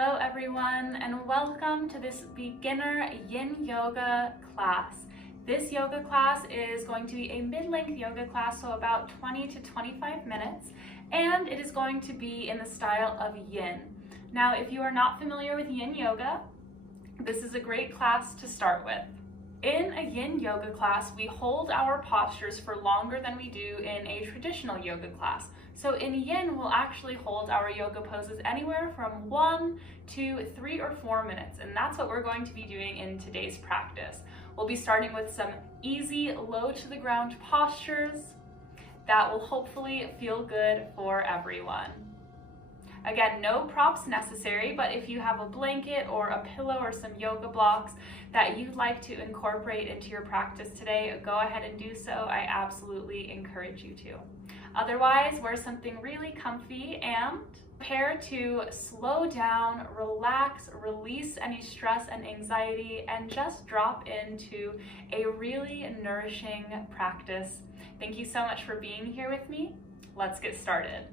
Hello everyone, and welcome to this beginner Yin Yoga class. This yoga class is going to be a mid-length yoga class, so about 20 to 25 minutes, and it is going to be in the style of Yin. Now, if you are not familiar with Yin Yoga, this is a great class to start with. In a Yin Yoga class, we hold our postures for longer than we do in a traditional yoga class. So in Yin, we'll actually hold our yoga poses anywhere from 1 to 3 or 4 minutes, and that's what we're going to be doing in today's practice. We'll be starting with some easy, low to the ground postures that will hopefully feel good for everyone. Again, no props necessary, but if you have a blanket or a pillow or some yoga blocks that you'd like to incorporate into your practice today, go ahead and do so. I absolutely encourage you to. Otherwise, wear something really comfy and prepare to slow down, relax, release any stress and anxiety, and just drop into a really nourishing practice. Thank you so much for being here with me. Let's get started.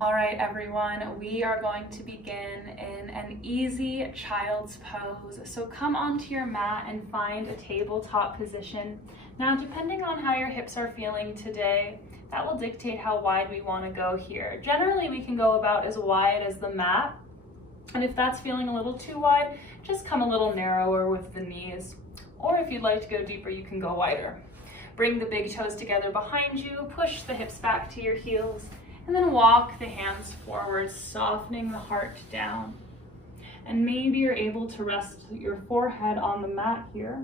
All right, everyone, we are going to begin in an easy child's pose. So come onto your mat and find a tabletop position. Now, depending on how your hips are feeling today, that will dictate how wide we want to go here. Generally, we can go about as wide as the mat. And if that's feeling a little too wide, just come a little narrower with the knees. Or if you'd like to go deeper, you can go wider. Bring the big toes together behind you, push the hips back to your heels, and then walk the hands forward, softening the heart down. And maybe you're able to rest your forehead on the mat here.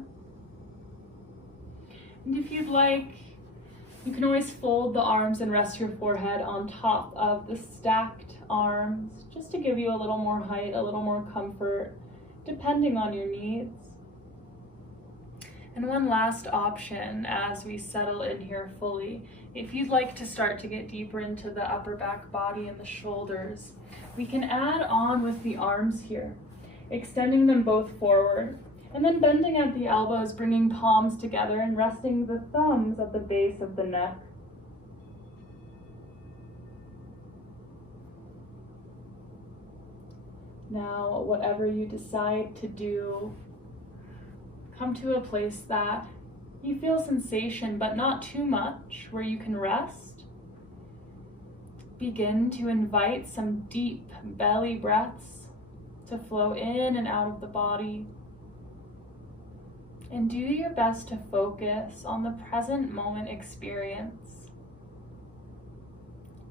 And if you'd like, you can always fold the arms and rest your forehead on top of the stacked arms, just to give you a little more height, a little more comfort, depending on your needs. And one last option as we settle in here fully, if you'd like to start to get deeper into the upper back body and the shoulders, we can add on with the arms here, extending them both forward, and then bending at the elbows, bringing palms together and resting the thumbs at the base of the neck. Now, whatever you decide to do, come to a place that you feel sensation, but not too much, where you can rest. Begin to invite some deep belly breaths to flow in and out of the body. And do your best to focus on the present moment experience.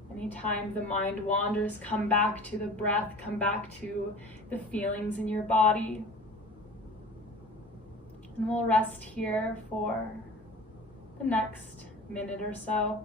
Anytime the mind wanders, come back to the breath, come back to the feelings in your body. And we'll rest here for the next minute or so.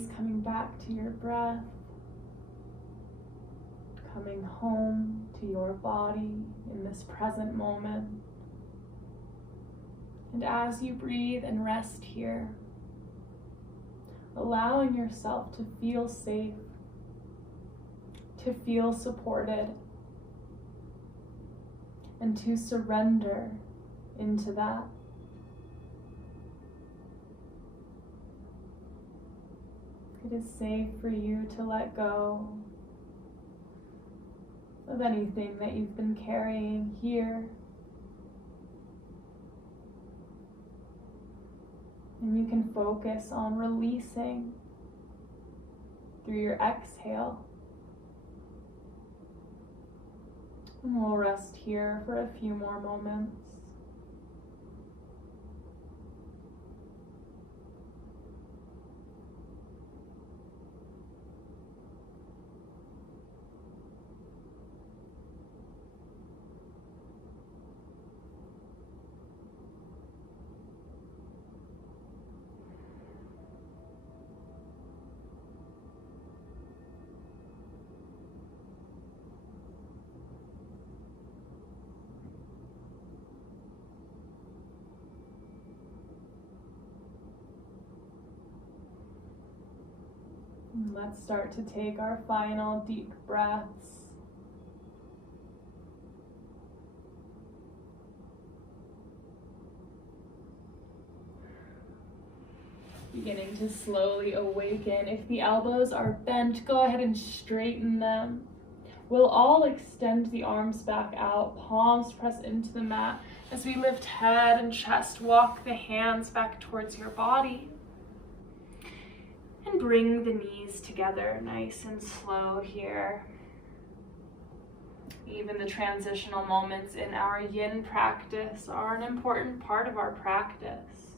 release, coming back to your breath, coming home to your body in this present moment. And as you breathe and rest here, allowing yourself to feel safe, to feel supported, and to surrender into that. It is safe for you to let go of anything that you've been carrying here. And you can focus on releasing through your exhale. And we'll rest here for a few more moments. Let's start to take our final deep breaths. Beginning to slowly awaken. If the elbows are bent, go ahead and straighten them. We'll all extend the arms back out, palms press into the mat. As we lift head and chest, walk the hands back towards your body. And bring the knees together nice and slow here. Even the transitional moments in our yin practice are an important part of our practice.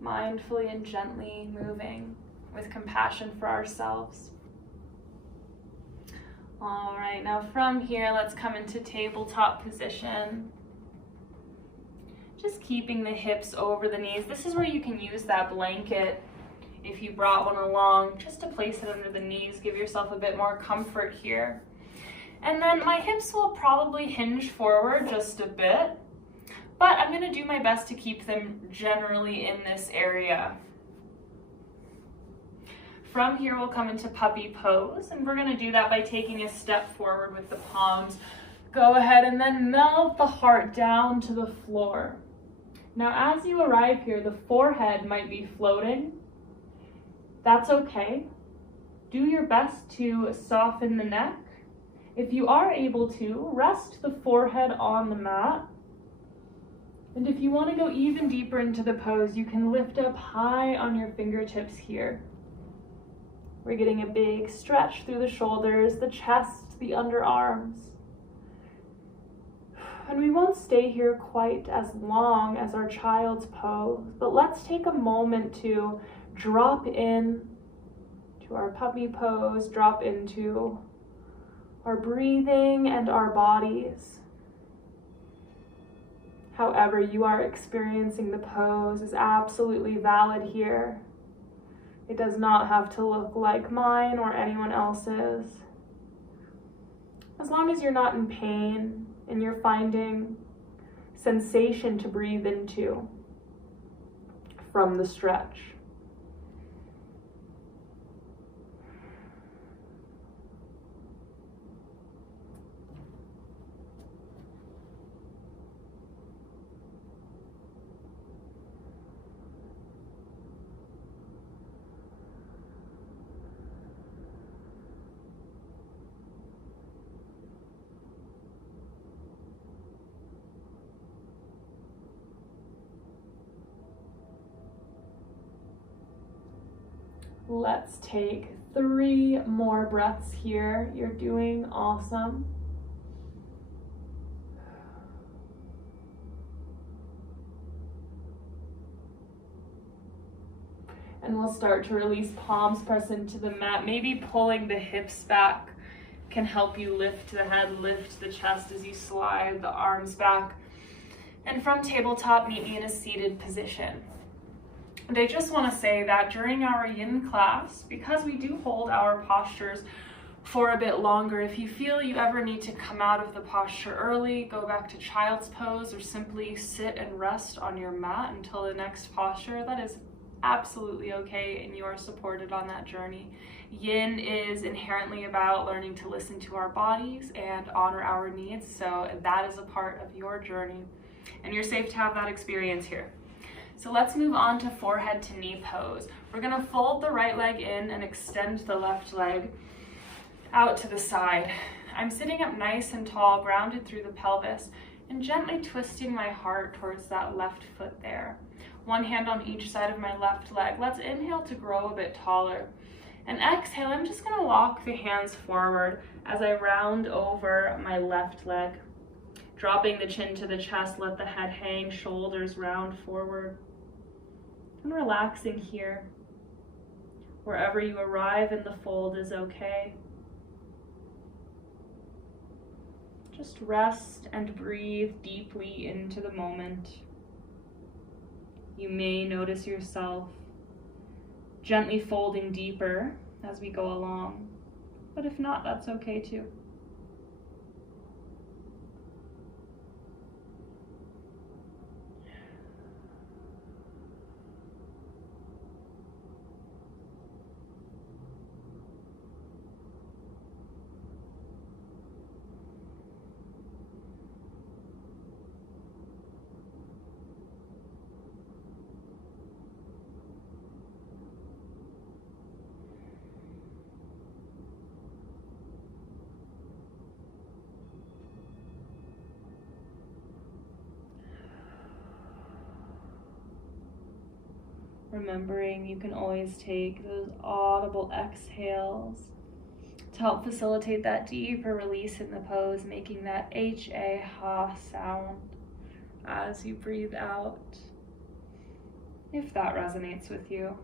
Mindfully and gently moving with compassion for ourselves. All right, now from here, let's come into tabletop position. Just keeping the hips over the knees. This is where you can use that blanket if you brought one along, just to place it under the knees, give yourself a bit more comfort here. And then my hips will probably hinge forward just a bit, but I'm gonna do my best to keep them generally in this area. From here, we'll come into puppy pose, and we're gonna do that by taking a step forward with the palms. Go ahead and then melt the heart down to the floor. Now, as you arrive here, the forehead might be floating. That's okay. Do your best to soften the neck. If you are able to, rest the forehead on the mat. And if you want to go even deeper into the pose, you can lift up high on your fingertips here. We're getting a big stretch through the shoulders, the chest, the underarms. And we won't stay here quite as long as our child's pose, but let's take a moment to drop in to our puppy pose, drop into our breathing and our bodies. However you are experiencing the pose is absolutely valid here. It does not have to look like mine or anyone else's. As long as you're not in pain and you're finding sensation to breathe into from the stretch. Let's take 3 more breaths here. You're doing awesome. And we'll start to release, palms press into the mat. Maybe pulling the hips back can help you lift the head, lift the chest as you slide the arms back. And from tabletop, meet me in a seated position. And I just want to say that during our yin class, because we do hold our postures for a bit longer, if you feel you ever need to come out of the posture early, go back to child's pose, or simply sit and rest on your mat until the next posture, that is absolutely okay, and you are supported on that journey. Yin is inherently about learning to listen to our bodies and honor our needs, so that is a part of your journey, and you're safe to have that experience here. So let's move on to forehead to knee pose. We're gonna fold the right leg in and extend the left leg out to the side. I'm sitting up nice and tall, grounded through the pelvis, and gently twisting my heart towards that left foot there. One hand on each side of my left leg. Let's inhale to grow a bit taller. And exhale, I'm just gonna walk the hands forward as I round over my left leg. Dropping the chin to the chest, let the head hang, shoulders round forward. And relaxing here. Wherever you arrive in the fold is okay. Just rest and breathe deeply into the moment. You may notice yourself gently folding deeper as we go along, but if not, that's okay too. Remembering you can always take those audible exhales to help facilitate that deeper release in the pose, making that ha sound as you breathe out, if that resonates with you.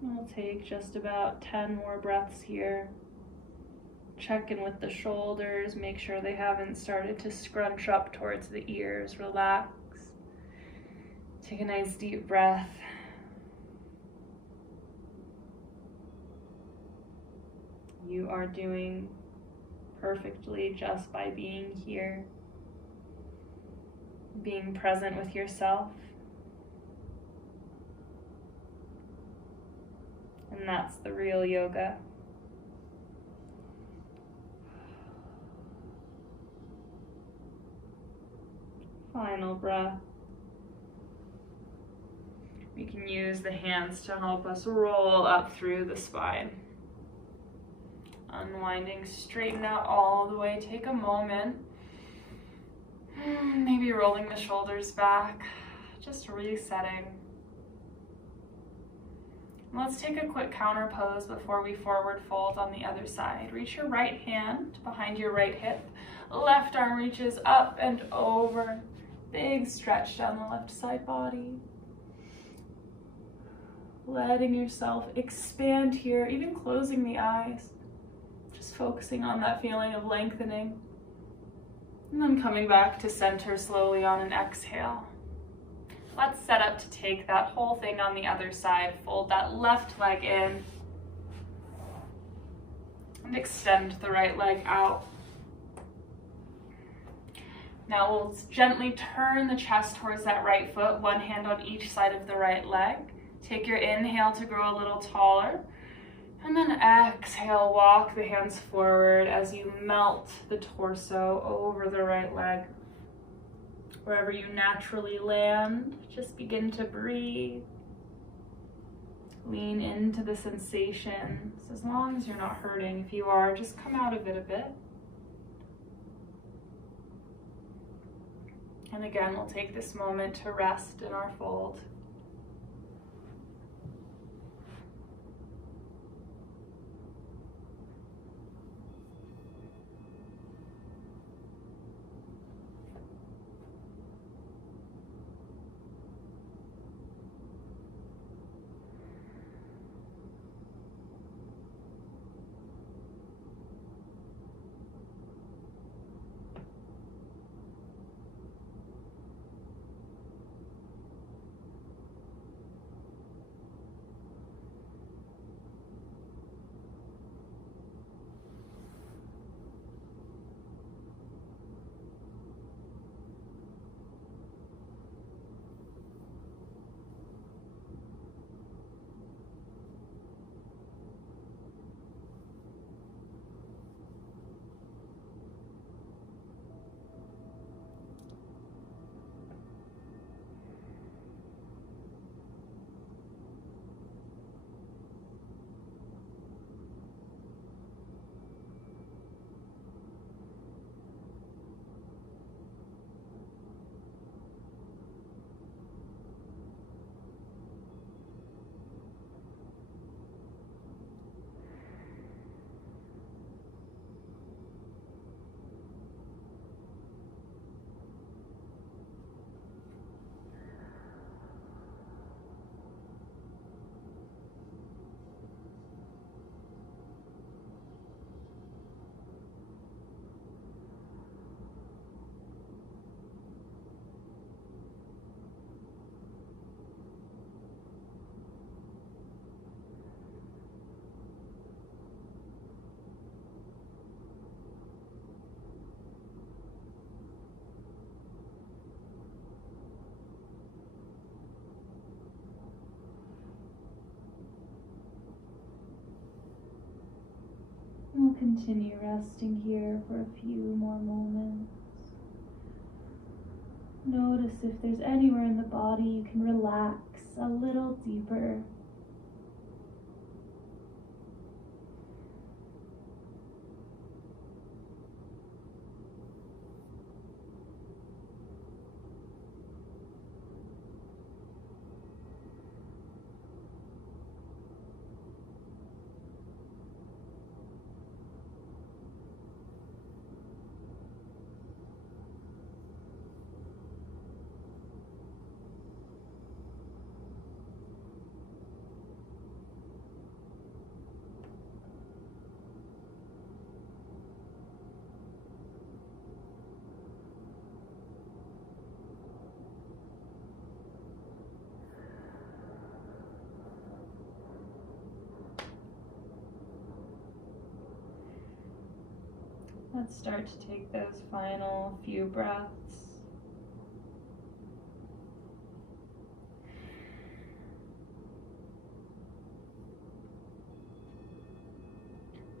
We'll take just about 10 more breaths here. Check in with the shoulders, make sure they haven't started to scrunch up towards the ears. Relax. Take a nice deep breath. You are doing perfectly just by being here, being present with yourself. And that's the real yoga. Final breath. We can use the hands to help us roll up through the spine. Unwinding, straighten out all the way. Take a moment. Maybe rolling the shoulders back. Just resetting. Let's take a quick counter pose before we forward fold on the other side. Reach your right hand behind your right hip. Left arm reaches up and over. Big stretch down the left side body. Letting yourself expand here, even closing the eyes. Just focusing on that feeling of lengthening. And then coming back to center slowly on an exhale. Let's set up to take that whole thing on the other side. Fold that left leg in and extend the right leg out. Now we'll gently turn the chest towards that right foot, one hand on each side of the right leg. Take your inhale to grow a little taller. And then exhale, walk the hands forward as you melt the torso over the right leg. Wherever you naturally land, just begin to breathe. Lean into the sensations, as long as you're not hurting. If you are, just come out of it a bit. And again, we'll take this moment to rest in our fold. Continue resting here for a few more moments. Notice if there's anywhere in the body you can relax a little deeper. Let's start to take those final few breaths.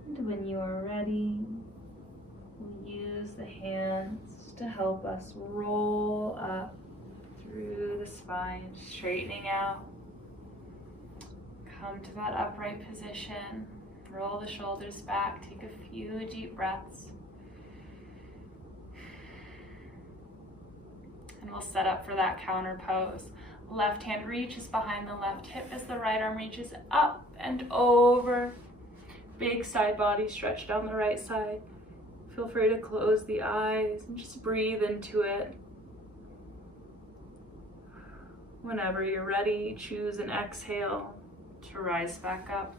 And when you are ready, we'll use the hands to help us roll up through the spine, straightening out. Come to that upright position. Roll the shoulders back. Take a few deep breaths. And we'll set up for that counter pose. Left hand reaches behind the left hip as the right arm reaches up and over. Big side body stretch down the right side. Feel free to close the eyes and just breathe into it. Whenever you're ready, choose an exhale to rise back up.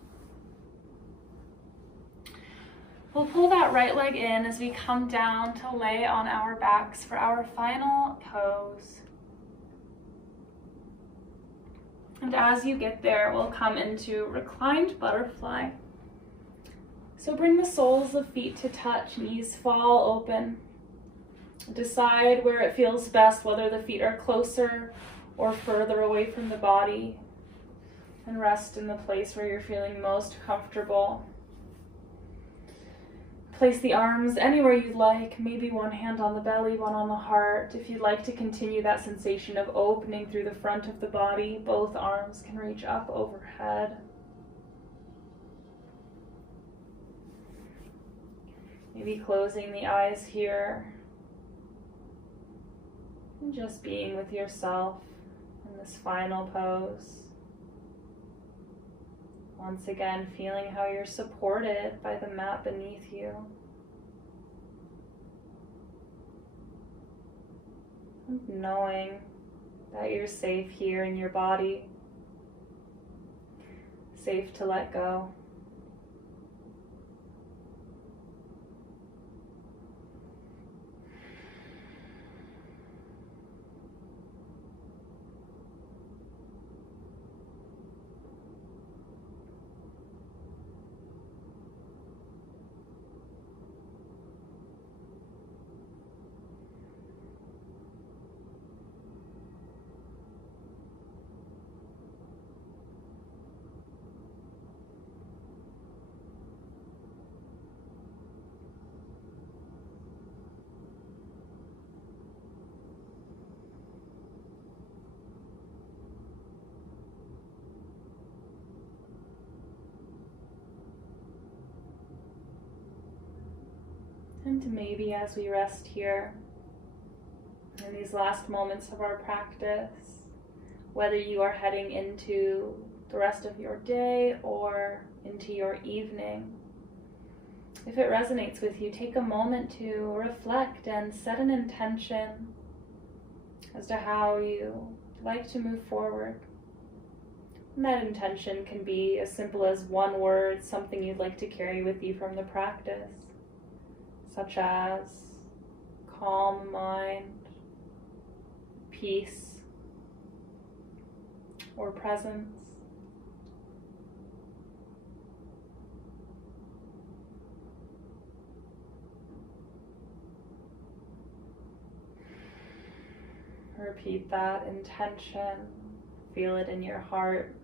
We'll pull that right leg in as we come down to lay on our backs for our final pose. And as you get there, we'll come into reclined butterfly. So bring the soles of feet to touch, knees fall open. Decide where it feels best, whether the feet are closer or further away from the body. And rest in the place where you're feeling most comfortable. Place the arms anywhere you'd like, maybe one hand on the belly, one on the heart. If you'd like to continue that sensation of opening through the front of the body, both arms can reach up overhead. Maybe closing the eyes here. And just being with yourself in this final pose. Once again, feeling how you're supported by the mat beneath you. And knowing that you're safe here in your body. Safe to let go. And maybe as we rest here, in these last moments of our practice, whether you are heading into the rest of your day or into your evening, if it resonates with you, take a moment to reflect and set an intention as to how you like to move forward. And that intention can be as simple as one word, something you'd like to carry with you from the practice, such as calm mind, peace, or presence. Repeat that intention, feel it in your heart.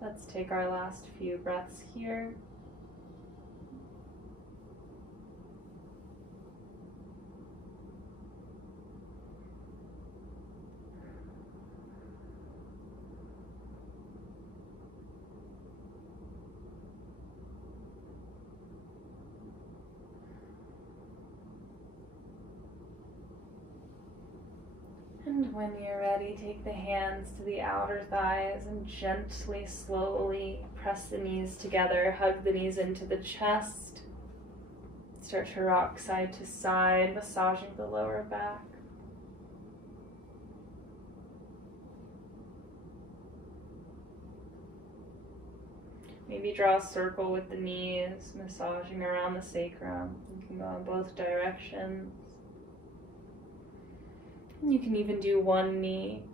Let's take our last few breaths here. And when you're ready, take the hands to the outer thighs and gently, slowly press the knees together. Hug the knees into the chest. Start to rock side to side, massaging the lower back. Maybe draw a circle with the knees, massaging around the sacrum. You can go in both directions. You can even do one knee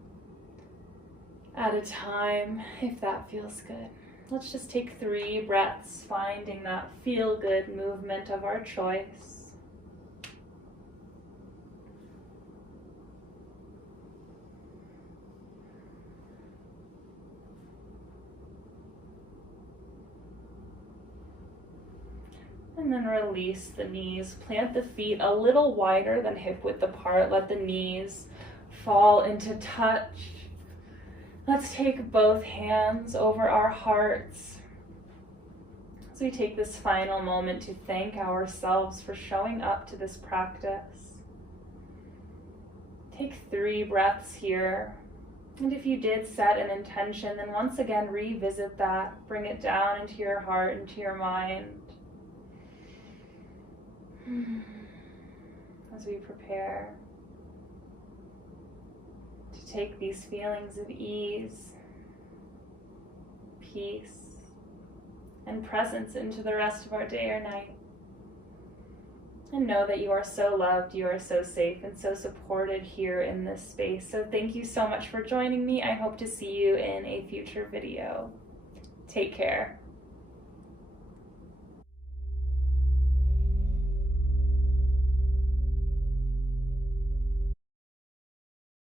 at a time if that feels good. Let's just take 3 breaths, finding that feel-good movement of our choice. And then release the knees. Plant the feet a little wider than hip width apart. Let the knees fall into touch. Let's take both hands over our hearts as we take this final moment to thank ourselves for showing up to this practice. Take 3 breaths here. And if you did set an intention, then once again revisit that. Bring it down into your heart, into your mind. As we prepare to take these feelings of ease, peace, and presence into the rest of our day or night. And know that you are so loved, you are so safe, and so supported here in this space. So thank you so much for joining me. I hope to see you in a future video. Take care.